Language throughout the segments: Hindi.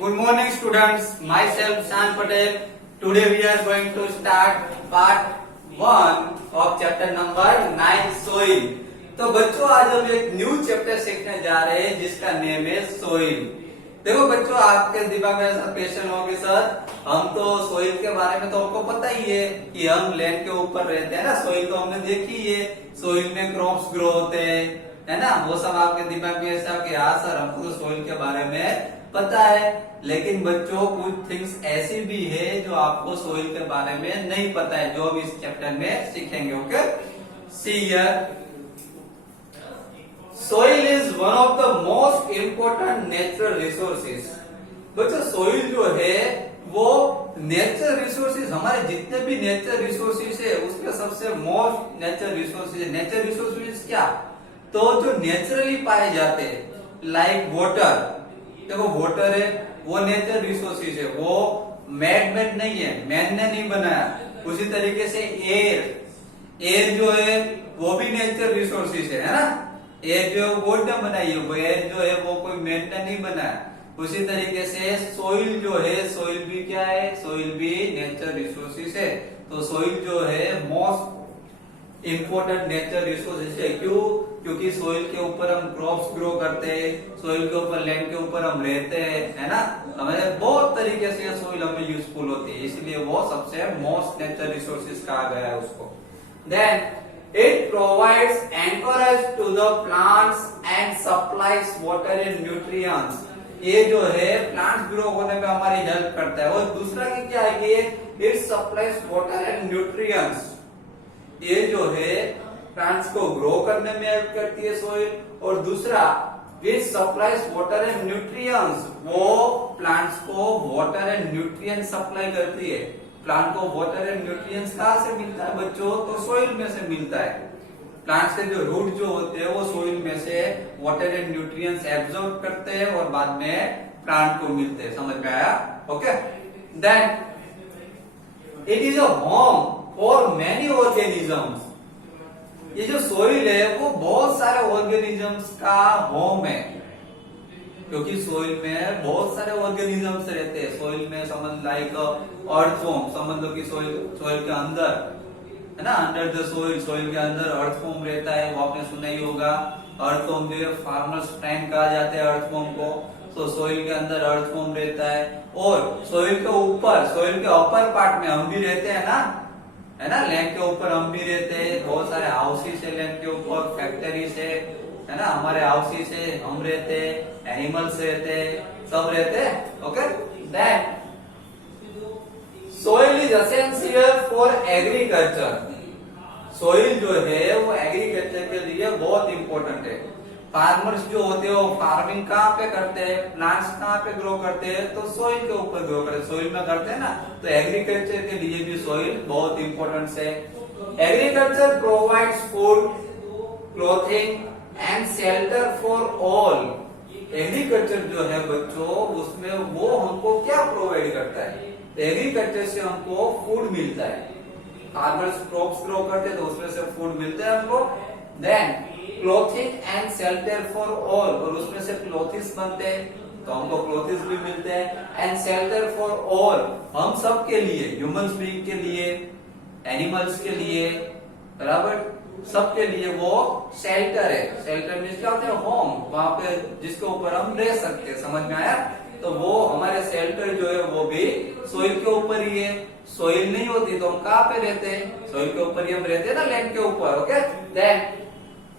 Good morning students, myself Shan Patel. Today we are going to start part 1 of chapter number 9 soil. तो बच्चों आज हम एक न्यू चैप्टर सीखने जा रहे हैं जिसका नेम है सोइल। देखो बच्चों, आपके दिमाग में ऐसा क्वेश्चन होगा सर हम तो सोइल के बारे में तो हमको पता ही है कि हम लैंड के ऊपर रहते हैं ना, सोइल तो हमने देखी है, सोइल में क्रॉप्स ग्रो होते हैं, है ना, वो सब आपके दिमाग में ऐसा कि हाँ सर हमको तो सोइल के बारे में पता है। लेकिन बच्चों कुछ थिंग्स ऐसी भी है जो आपको सोइल के बारे में नहीं पता है, जो हम इस चैप्टर में सीखेंगे। Okay, see here, soil is one of the most important natural resources. बच्चों सोइल जो है वो नेचुरल रिसोर्सेज, हमारे जितने भी नेचुरल रिसोर्सेज है उसमें सबसे मोस्ट नेचुरल रिसोर्सेज है। नेचुरल रिसोर्सेज क्या? तो जो नेचुरली पाए जाते हैं, लाइक वाटर। देखो वाटर है वो नेचुरल रिसोर्सेज है, वो मैड नहीं है, मैन ने नहीं बनाया। उसी तरीके से एयर जो है वो भी नेचुरल रिसोर्सेज है ना, एयर जो है गॉड ने बनाई है, वो एयर जो है वो कोई मैन ने नहीं बनाया। उसी तरीके से सोइल जो है, सोइल भी क्या है, सोइल भी नेचुरल रिसोर्सेज है। तो सोइल जो है मोस्ट इम्पोर्टेंट नेचुरल रिसोर्सेज है। क्यों? क्योंकि सोइल के ऊपर हम क्रॉप्स ग्रो करते हैं, सोइल के ऊपर, लैंड के ऊपर हम रहते हैं, है ना, हमें बहुत तरीके से सोइल हमें यूजफुल होती है, इसलिए वो सबसे मोस्ट नेचुरल रिसोर्सेज कहा गया है उसको। Then it provides anchorage to the plants and supplies water and nutrients. ये जो है प्लांट्स ग्रो होने में हमारी हेल्प करता है। और दूसरा की क्या है कि it supplies water and nutrients, ये जो है प्लांट्स को ग्रो करने में हेल्प करती है सोइल। और दूसरा which supplies water and nutrients, वो प्लांट्स को वाटर एंड न्यूट्रिएंट्स सप्लाई करती है। प्लांट को वाटर एंड न्यूट्रिएंट्स कहाँ से मिलता है बच्चों? तो सोइल में से मिलता है। प्लांट्स के जो रूट जो होते हैं वो सोइल में से वाटर एंड न्यूट्रिएंट्स एब्जॉर्ब करते हैं और बाद में प्लांट को मिलते हैं। समझ में आया? Okay, then it is a home for many organisms. ये जो सोइल है वो बहुत सारे ऑर्गेनिजम्स का होम है, क्योंकि सोइल में बहुत सारे ऑर्गेनिजम्स रहते हैं। सोइल में समझ लाइक अर्थवॉर्म, समझ लो कि सोइल के अंदर है ना, अंडर द सोइल, सोइल के अंदर अर्थवॉर्म रहता है, वो आपने सुना ही होगा। अर्थवॉर्म जो है फार्मर्स फ्रेंड कहा जाता है अर्थवॉर्म को। तो सोइल के अंदर अर्थवॉर्म रहता है। और सोइल के ऊपर, सोइल के अपर पार्ट में हम भी रहते हैं ना, है ना, लैंड के ऊपर हम भी रहते हैं। बहुत सारे हाउसेस है लैंड के ऊपर, फैक्ट्रीज है ना, हमारे हाउसेस है, हम रहते हैं, एनिमल्स रहते हैं, सब रहते हैं। Okay, then soil is essential for agriculture. Soil जो है वो एग्रीकल्चर के लिए बहुत इंपॉर्टेंट है। फार्मर्स जो होते हैं वो फार्मिंग कहाँ पे करते हैं, प्लांट्स कहाँ पे ग्रो करते हैं? तो सोइल के ऊपर ग्रो करते हैं, सोइल में करते हैं ना। तो एग्रीकल्चर के लिए भी सोइल बहुत इंपॉर्टेंट है। Agriculture provides food, clothing and shelter for all. Agriculture जो है बच्चों उसमें वो हमको क्या प्रोवाइड करता है? एग्रीकल्चर से हमको फूड मिलता है। फार्मर्स क्रॉप्स ग्रो करते हैं तो उसमें से फूड मिलता है हमको। Then clothing and shelter for all, और उसमें से क्लोथिस बनते हैं तो हमको क्लोथिस भी मिलते हैं। एंड शेल्टर फॉर ऑल, हम सब के लिए, ह्यूमंस बीइंग के लिए, एनिमल्स के लिए, बराबर सबके लिए वो शेल्टर है। शेल्टर मीन्स क्या होता है? होम, वहां पे जिसके ऊपर हम रह सकते हैं। समझ में आया? तो वो हमारे शेल्टर जो है वो भी सोइल के ऊपर ही है। सोइल नहीं होती तो हम कहाँ पे रहते हैं? सोइल के ऊपर ही हम रहते हैं ना, लैंड के ऊपर। Okay, then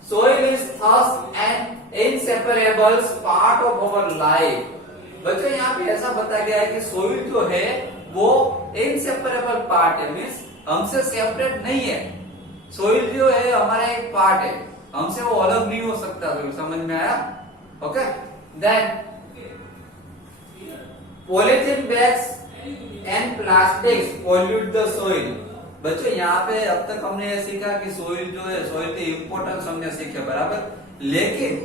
soil is thus an inseparable part of our life. बच्चों यहाँ पे ऐसा बताया गया है कि सोइल जो है वो इनसेपरेबल पार्ट है, मीन्स हमसे सेपरेट नहीं है। सोइल जो है हमारा एक पार्ट है, हमसे वो अलग नहीं हो सकता। समझ में आया? Okay, then polythene bags and plastics pollute the soil. बच्चों यहाँ पे अब तक हमने ये सीखा कि सोइल जो है, सोइल की इम्पोर्टेंस हमने सीखे, बराबर। लेकिन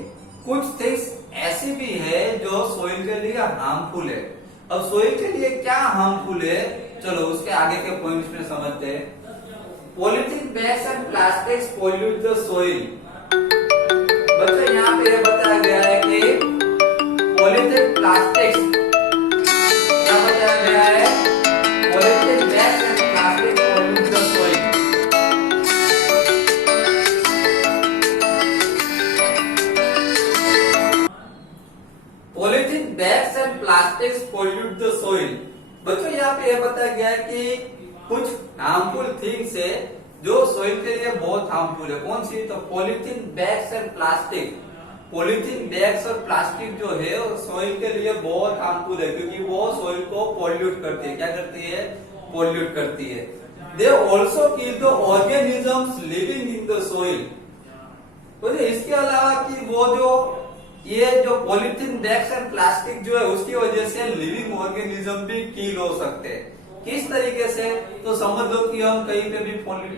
कुछ थिंग्स ऐसी भी है जो सोइल के लिए हार्मफुल है। अब सोइल के लिए क्या हार्मफुल है, चलो उसके आगे के पॉइंट्स में समझते हैं। Polythene bags and plastics pollute the soil. बच्चों यहाँ पे बताया गया है कि polythene plastics polythene bags and plastics pollute the soil. बच्चों यहाँ पे ये बताया गया है कि कुछ हार्मफुल थिंग्स है जो सोइल के लिए बहुत हार्मफुल है। कौन सी? तो polythene bags and plastic. Polythene bags और प्लास्टिक जो है वो सोइल के लिए बहुत हार्मफुल है, क्योंकि वो सोइल को पोल्यूट करती है। क्या करती है? पोल्यूट करती है। They also kill the organisms living in the soil. इसके अलावा कि वो जो ये जो पॉलिथीन बैग्स एंड प्लास्टिक जो है उसकी वजह से लिविंग ऑर्गेनिज्म भी किल हो सकते हैं। किस तरीके से? तो समझ लो कि हम कहीं पे भी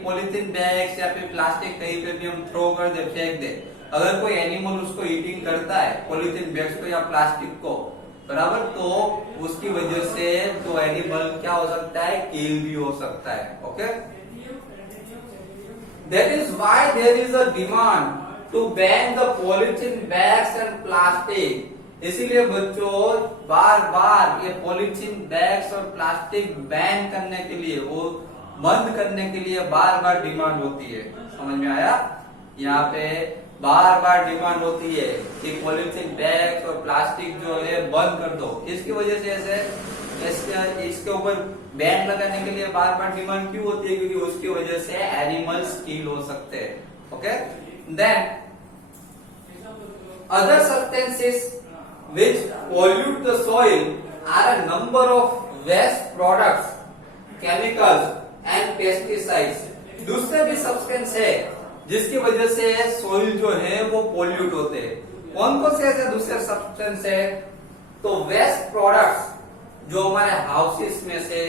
पॉलिथीन बैग्स या फिर प्लास्टिक कहीं पे भी हम थ्रो कर दे, फेंक दे, अगर कोई एनिमल उसको ईटिंग करता है पॉलिथीन बैग्स को या प्लास्टिक को, बराबर, तो उसकी वजह से जो एनिमल क्या हो सकता है? किल भी हो सकता है। Okay, that is why there is a demand to ban the polythene bags and plastic. इसीलिए बच्चों बार बार ये पॉलिथीन बैग्स और प्लास्टिक बैन करने के लिए, वो बंद करने के लिए बार बार डिमांड होती है। समझ में आया? यहाँ पे बार बार डिमांड होती है कि पॉलिथीन बैग्स और प्लास्टिक जो है बंद कर दो। इसकी वजह से ऐसे इसके ऊपर बैन लगाने के लिए बार बार डिमांड क्यों होती है? क्योंकि उसकी वजह से एनिमल्स किल हो सकते हैं। Okay, then other substances which pollute the soil are a number of waste products, chemicals and pesticides। दूसरे भी सब्सटेंस है जिसकी वजह से सोइल जो है वो पोल्यूट होते हैं। कौन कौन से ऐसे दूसरे सब्सटेंस है? तो वेस्ट प्रोडक्ट्स, जो हमारे हाउसेस में से,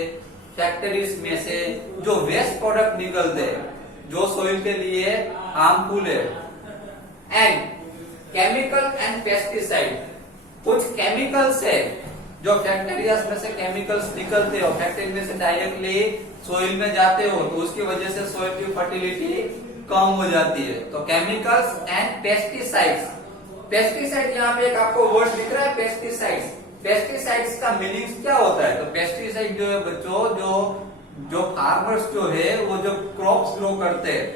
फैक्ट्रीज में से जो वेस्ट प्रोडक्ट निकलते हैं जो सोइल के लिए हार्मफुल है, एंड केमिकल एंड पेस्टिसाइड, कुछ केमिकल्स है जो फैक्ट्रियाज में से केमिकल्स निकलते हो, फैक्ट्री में से डायरेक्टली सोइल में जाते हो, तो उसकी वजह से सोइल की फर्टिलिटी कम हो जाती है। तो केमिकल्स एंड पेस्टिसाइड्स। पेस्टिसाइड यहाँ पे एक आपको वर्ड दिख रहा है, पेस्टिसाइड्स। पेस्टिसाइड्स का मीनिंग क्या होता है? तो पेस्टिसाइड जो है बच्चों, जो फार्मर्स जो है वो जो क्रॉप्स ग्रो करते हैं,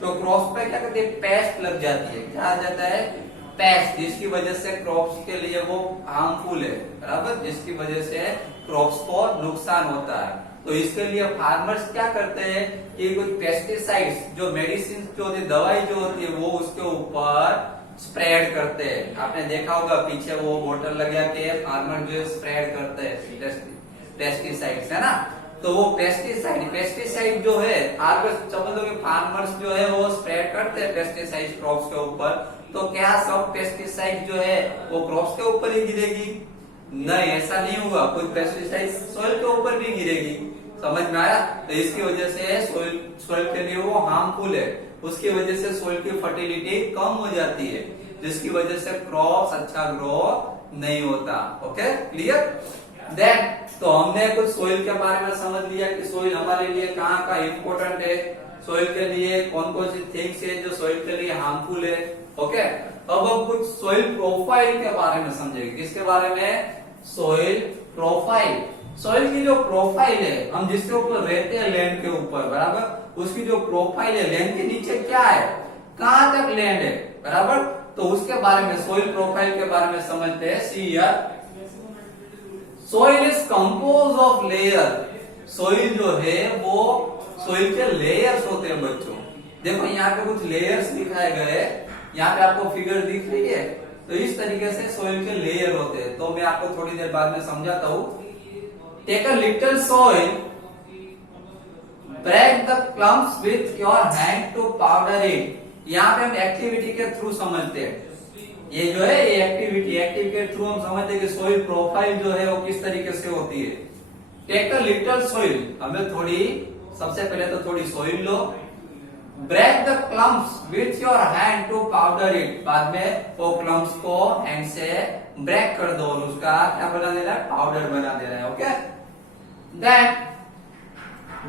तो क्रॉप्स पे क्या करते हैं? पेस्ट लग जाती है। क्या आ जाता है? पेस्ट, जिसकी वजह से क्रॉप्स के लिए वो हार्मफुल है, बराबर, जिसकी वजह से क्रॉप्स को नुकसान होता है। तो इसके लिए फार्मर्स क्या करते हैं कि कुछ पेस्टिसाइड्स, जो मेडिसिन जो होती है, दवाई जो होती है, वो उसके ऊपर स्प्रेड करते हैं। आपने देखा होगा पीछे वो बोतल लगा के फार्मर जो स्प्रेड करते हैं पेस्टिसाइड्स, है ना। तो वो पेस्टिसाइड जो है फार्मर्स, समझ लो कि फार्मर्स जो है वो स्प्रेड करते हैं पेस्टिसाइड क्रॉप्स के ऊपर। तो क्या सब पेस्टिसाइड जो है वो क्रॉप्स के ऊपर ही गिरेगी? नहीं, ऐसा नहीं होगा। कुछ पेस्टिसाइड सॉइल के ऊपर भी गिरेगी। समझ में आया? तो इसकी वजह से सॉइल के लिए वो हार्मफुल है। उसकी वजह से सॉइल की फर्टिलिटी कम हो जाती है, जिसकी वजह से क्रॉप्स अच्छा ग्रो नहीं होता। Okay, clear? देन तो हमने कुछ सोइल के बारे में समझ लिया कि सोइल हमारे लिए कहाँ का इम्पोर्टेंट है, सोइल के लिए कौन कौन सी थिंग्स है जो सोइल के लिए हार्मफुल है। ओके, अब हम कुछ सोइल प्रोफाइल के बारे में समझेंगे। किसके बारे में? Soil profile. सोइल की जो प्रोफाइल है, हम जिसके ऊपर रहते हैं लैंड के ऊपर, बराबर, उसकी जो प्रोफाइल है, लैंड के नीचे क्या है, कहाँ तक लैंड है, बराबर, तो उसके बारे में, सोइल प्रोफाइल के बारे में समझते हैं। See here, soil is compose of layer. Soil जो है वो सोइल के लेयर्स होते हैं बच्चों। देखो यहाँ पे कुछ लेयर्स दिखाए गए, यहाँ पे आपको फिगर दिख रही है। तो इस तरीके से सोइल के लेयर होते हैं। तो मैं आपको थोड़ी देर बाद में समझाता हूँ। Take a little soil, break the clumps with your hand to powder it. यहाँ पे हम एक्टिविटी के थ्रू समझते हैं। ये जो है ये एक्टिविटी के थ्रू हम समझते हैं कि सोइल प्रोफाइल जो है वो किस तरीके से होती है। टेक अ लिटिल सोइल, हमें थोड़ी, सबसे पहले तो थोड़ी सोइल लो, break the clumps with your hand to powder it, बाद में वो क्लम्प्स को हैंड से ब्रेक कर दो और उसका क्या बना देना है, पाउडर बना देना है। Okay, then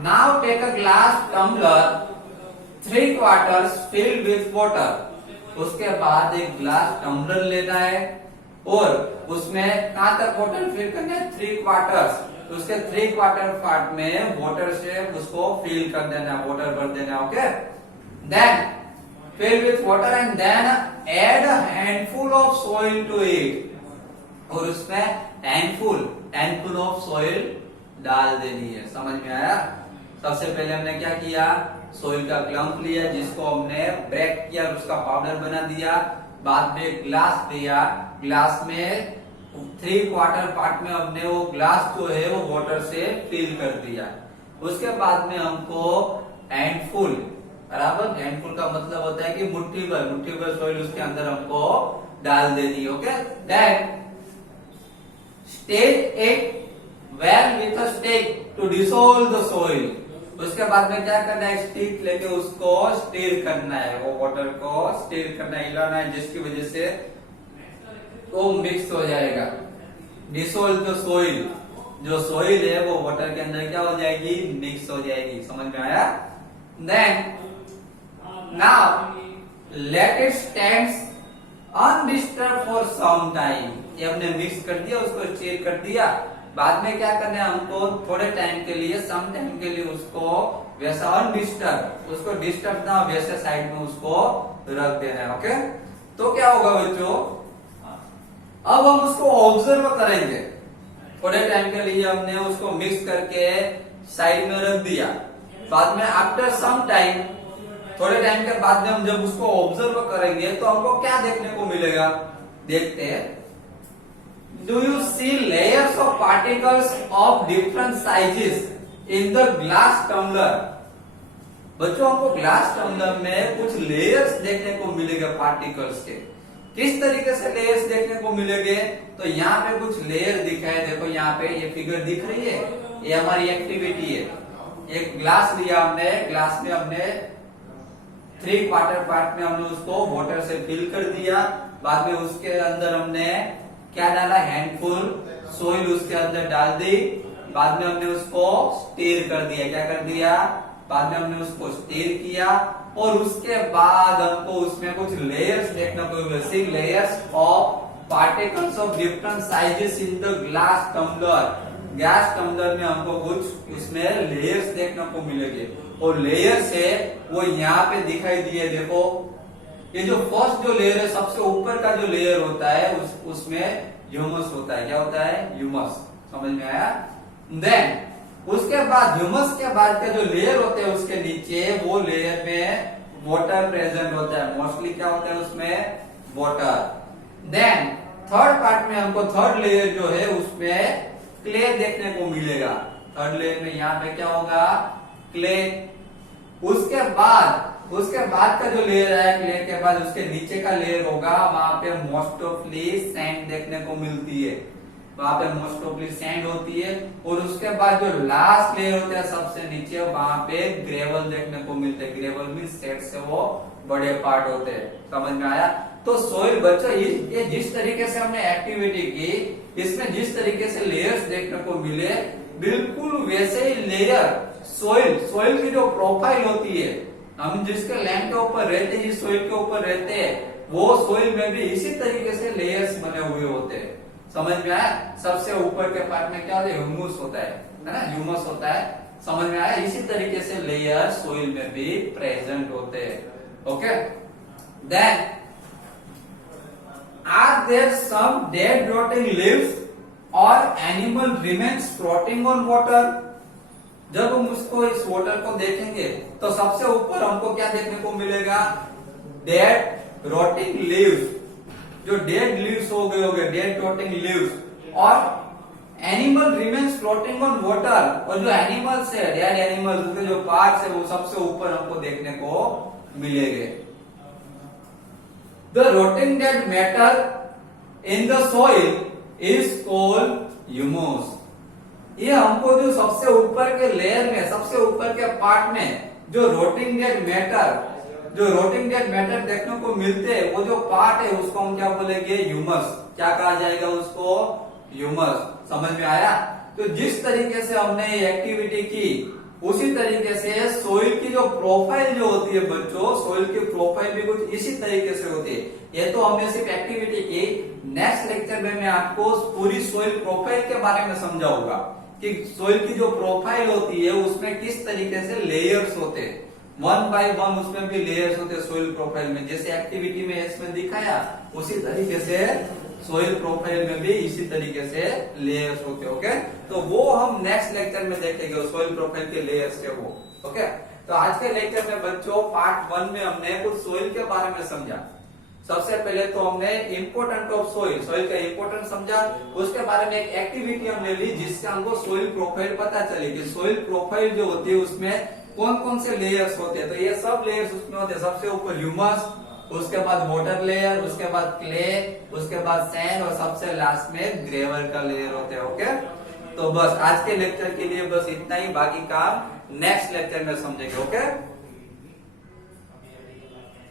now take a glass tumbler 3/4 filled with water। उसके बाद एक ग्लास टम्बलर लेना है और उसमें कहां तक वाटर फिल करना है, 3/4। तो उसके 3/4 पार्ट में वाटर से उसको फिल कर देना है, वाटर भर देना है। Okay, then fill with water and then add a handful of soil to it। और उसमें हैंडफुल ऑफ सॉइल डाल देनी है। समझ में आया? सबसे पहले हमने क्या किया, सॉइल का क्लम्प लिया जिसको हमने ब्रेक किया और उसका पाउडर बना दिया। बाद में ग्लास लिया, ग्लास में 3/4 पार्ट में हमने वो ग्लास जो है वो वाटर से फिल कर दिया। उसके बाद में हमको हैंडफुल, बराबर, हैंडफुल का मतलब होता है कि मुट्ठी भर सॉइल उसके अंदर हमको डाल देनी। Okay, then stake it well with a stick to dissolve the soil. उसके बाद में क्या करना है, स्टिक लेके उसको स्टीर करना है, वो वाटर को स्टीर करना है, हिलाना है, जिसकी वजह से वो मिक्स हो जाएगा। डिसोल्व द सॉइल, जो सॉइल है वो वाटर के अंदर क्या हो जाएगी, मिक्स हो जाएगी। समझ में आया? Then now let it stand undisturbed for some time. ये हमने मिक्स कर दिया, उसको स्टीर कर दिया। बाद में क्या करना है, हमको थोड़े टाइम के लिए, सम टाइम के लिए उसको वैसा अनडिस्टर्ब, उसको डिस्टर्ब ना वैसे साइड में उसको रख देना है। ओके, तो क्या होगा बच्चों, अब हम उसको ऑब्जर्व करेंगे। थोड़े टाइम के लिए हमने उसको मिक्स करके साइड में रख दिया। बाद में आफ्टर सम टाइम, थोड़े टाइम के बाद में हम जब उसको ऑब्जर्व करेंगे तो हमको क्या देखने को मिलेगा, देखते हैं। Do you see layers of particles of different sizes in the glass tumbler? बच्चों, हमको ग्लास टम्बलर में कुछ लेयर्स देखने को मिलेगा पार्टिकल्स के। किस तरीके से लेयर्स देखने को मिलेंगे, तो यहाँ पे कुछ लेयर दिखा है, देखो यहाँ पे ये फिगर दिख रही है, ये हमारी एक्टिविटी है। एक ग्लास लिया हमने, ग्लास में हमने 3/4 पार्ट में हमने उसको वाटर से फिल कर दिया। बाद में उसके अंदर हमने क्या डाला, हैंडफुल सॉइल उसके अंदर डाल दी। बाद में हमने उसको स्टीर कर दिया, क्या कर दिया, बाद में हमने उसको स्टीर किया। और उसके बाद हमको उसमें कुछ लेयर्स देखने को मिले, layers of particles of different sizes in the glass tumbler. Glass tumbler में हमको कुछ उसमें लेयर्स देखने को मिलेंगे, और लेयर्स है वो यहाँ पे दिखाई दिए। देखो, ये जो फर्स्ट जो लेयर है, सबसे ऊपर का जो लेयर होता है उसमें ह्यूमस होता है। क्या होता है, ह्यूमस। समझ में आया? देन उसके बाद ह्यूमस के बाद का जो लेयर होते हैं उसके नीचे, वो लेयर में वाटर प्रेजेंट होता है। मोस्टली क्या होता है उसमें, वाटर। देन थर्ड पार्ट में हमको थर्ड लेयर जो है उसमें क्ले देखने को मिलेगा। थर्ड लेयर में यहाँ पे क्या होगा, क्ले। उसके बाद का जो लेयर है, क्ले के बाद उसके नीचे का लेयर होगा, वहां पे मोस्ट ऑफली सैंड देखने को मिलती है, वहां पे मोस्ट ऑफली सैंड होती है। और उसके बाद जो लास्ट लेयर होता है सबसे नीचे, वहां पे ग्रेवल देखने को मिलते हैं। ग्रेवल में सेट से वो बड़े पार्ट होते हैं। समझ में आया? तो सॉइल बच्चों, ये जिस तरीके से हमने एक्टिविटी की, इसमें जिस तरीके से लेयर्स देखने को मिले, बिल्कुल वैसे ही लेयर सॉइल की जो प्रोफाइल होती है, हम जिसके लैंड के ऊपर रहते हैं, जिस सॉइल के ऊपर रहते हैं, वो सॉइल में भी इसी तरीके से लेयर्स बने हुए होते हैं। समझ में आया? सबसे ऊपर के पार्ट में क्या होता है, ह्यूमस होता है ना, ह्यूमस होता है। समझ में आया? इसी तरीके से लेयर सॉइल में भी प्रेजेंट होते हैं। Okay, then are there some dead rotting leaves और animal remains floating on water? जब हम उसको, इस वाटर को देखेंगे तो सबसे ऊपर हमको क्या देखने को मिलेगा, डेड रोटिंग लीव्स, जो डेड लीव्स हो गए, डेड रोटिंग लीव्स, और animal remains floating on water. और जो एनिमल्स है, डेड एनिमल्स, उनके जो पार्ट्स है वो सबसे ऊपर हमको देखने को मिलेंगे। The rotting dead matter in the soil is called humus. ये हमको जो सबसे ऊपर के लेयर में, सबसे ऊपर के पार्ट में जो रोटिंग डेड मैटर देखने को मिलते हैं, वो जो पार्ट है उसको हम क्या बोलेंगे, ह्यूमस। क्या कहा जाएगा उसको, ह्यूमस। समझ में आया? तो जिस तरीके से हमने ये एक्टिविटी की, उसी तरीके से सोइल की जो प्रोफाइल जो होती है बच्चों, सोइल की प्रोफाइल भी कुछ इसी तरीके से होती है। ये तो हमने सिर्फ एक्टिविटी की। नेक्स्ट लेक्चर में मैं आपको पूरी सोइल प्रोफाइल के बारे में समझाऊंगा कि सोइल की जो प्रोफाइल होती है उसमें किस तरीके से लेयर्स होते हैं। 1 by 1 उसमें भी लेयर्स होते हैं सोइल प्रोफाइल में। जैसे एक्टिविटी में इसमें दिखाया, उसी तरीके से सोइल प्रोफाइल में भी इसी तरीके से लेयर्स होते हैं। ओके, तो वो हम नेक्स्ट लेक्चर में देखेंगे, सोइल प्रोफाइल के लेयर्स है वो। ओके, तो आज के लेक्चर में बच्चों पार्ट 1 में हमने कुछ सोइल के बारे में समझा। सबसे पहले तो हमने इंपोर्टेंट ऑफ सोइल, सोइल का इंपोर्टेंस समझा। उसके बारे में एक एक्टिविटी हमने ली जिससे हमको सोइल प्रोफाइल पता चली कि सोइल प्रोफाइल जो होती है उसमें कौन कौन से लेयर्स होते हैं। तो ये सब लेयर्स उसमें होते हैं। सबसे ऊपर ह्यूमस, उसके बाद वाटर लेयर, उसके बाद क्ले, उसके बाद सैंड और सबसे लास्ट में ग्रेवल का लेयर होते हैं। ओके, तो बस आज के लेक्चर के लिए बस इतना ही, बाकी काम नेक्स्ट लेक्चर में समझेंगे। ओके।